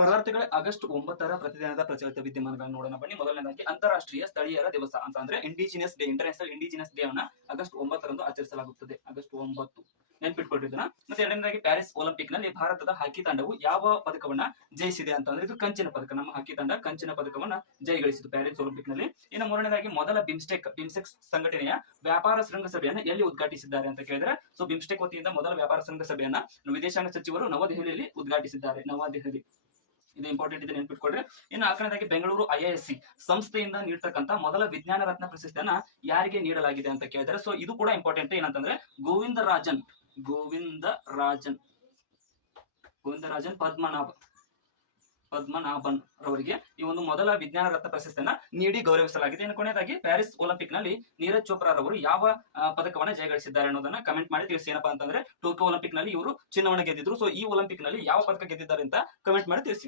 ಪದಾರ್ಥಗಳ ಆಗಸ್ಟ್ 9 ಪ್ರತಿದಿನದ ಪ್ರಚಲಿತ ವಿದ್ಯಮಾನಗಳನ್ನು ನೋಡೋಣ ಬನ್ನಿ. ಮೊದಲನೇದಾಗಿ ಅಂತಾರಾಷ್ಟ್ರೀಯ ಸ್ಥಳೀಯರ ದಿವಸ ಅಂತ ಅಂದ್ರೆ indigenous day, international indigenous day ಅನ್ನ ಆಗಸ್ಟ್ 9 ಆಚರಿಸಲಾಗುತ್ತದೆ. ಆಗಸ್ಟ್ 9 ನೆನ್ಪಿಟ್ಕೊಳ್ತಿದ್ದನ. ಮತ್ತೆ ಎರಡನೇದಾಗಿ ಪ್ಯಾರಿಸ್ ಒಲಿಂಪಿಕ್ ನಲ್ಲಿ ಭಾರತದ ಹಾಕಿ ತಂಡವು ಯಾವ ಪದಕವನ್ನ ಜಯಿಸಿದೆ ಅಂತಂದ್ರೆ ಇದು ಕಂಚಿನ ಪದಕ. ನಮ್ಮ ಹಾಕಿ ತಂಡ ಕಂಚಿನ ಪದಕವನ್ನ ಜಯಗಳಿಸಿತು ಪ್ಯಾರಿಸ್ ಒಲಿಂಪಿಕ್ ನಲ್ಲಿ. ಇನ್ನು ಮೂರನೇದಾಗಿ ಮೊದಲ ಬಿಮ್ಸ್ಟೆಕ್ ಸಂಘಟನೆಯ ವ್ಯಾಪಾರ ಶೃಂಗಸಭೆಯನ್ನ ಎಲ್ಲಿ ಉದ್ಘಾಟಿಸಿದ್ದಾರೆ ಅಂತ ಕೇಳಿದ್ರೆ, ಸೊ ಬಿಮ್ಸ್ಟೆಕ್ ವತಿಯಿಂದ ಮೊದಲ ವ್ಯಾಪಾರ ಶೃಂಗಸಭೆಯನ್ನ ವಿದೇಶಾಂಗ ಸಚಿವರು ನವದೆಹಲಿಯಲ್ಲಿ ಉದ್ಘಾಟಿಸಿದ್ದಾರೆ. ನವದೆಹಲಿ ಇದು ಇಂಪಾರ್ಟೆಂಟ್ ಇದೆ, ನೆನ್ಪಿಟ್ಕೊಳ್ರಿ. ಇನ್ನು ನಾಲ್ಕನೇದಾಗಿ ಬೆಂಗಳೂರು IISc ಸಂಸ್ಥೆಯಿಂದ ನೀಡತಕ್ಕಂತ ಮೊದಲ ವಿಜ್ಞಾನ ರತ್ನ ಪ್ರಶಸ್ತಿಯನ್ನ ಯಾರಿಗೆ ನೀಡಲಾಗಿದೆ ಅಂತ ಕೇಳಿದರೆ, ಸೊ ಇದು ಕೂಡ ಇಂಪಾರ್ಟೆಂಟ್. ಏನಂತಂದ್ರೆ ಗೋವಿಂದರಾಜನ್ ಪದ್ಮನಾಭನ್ ರವರಿಗೆ ಈ ಒಂದು ಮೊದಲ ವಿಜ್ಞಾನ ರತ್ನ ಪ್ರಶಸ್ತಿಯನ್ನ ನೀಡಿ ಗೌರವಿಸಲಾಗಿದೆ. ಇನ್ನು ಕೊನೆಯದಾಗಿ ಪ್ಯಾರಿಸ್ ಒಲಿಂಪಿಕ್ ನಲ್ಲಿ ನೀರಜ್ ಚೋಪ್ರಾ ರವರು ಯಾವ ಪದಕವನ್ನ ಜಯಗಳಿಸಿದ್ದಾರೆ ಅನ್ನೋದನ್ನ ಕಮೆಂಟ್ ಮಾಡಿ ತಿಳಿಸಿ. ಏನಪ್ಪಾ ಅಂತಂದ್ರೆ ಟೋಕಿಯೋ ಒಲಿಂಪಿಕ್ ನಲ್ಲಿ ಇವರು ಚಿನ್ನವನ್ನು ಗೆದ್ದಿದ್ರು. ಸೊ ಈ ಒಲಿಂಪಿಕ್ ನಲ್ಲಿ ಯಾವ ಪದಕ ಗೆದ್ದಿದ್ದಾರೆ ಅಂತ ಕಮೆಂಟ್ ಮಾಡಿ ತಿಳಿಸಿ.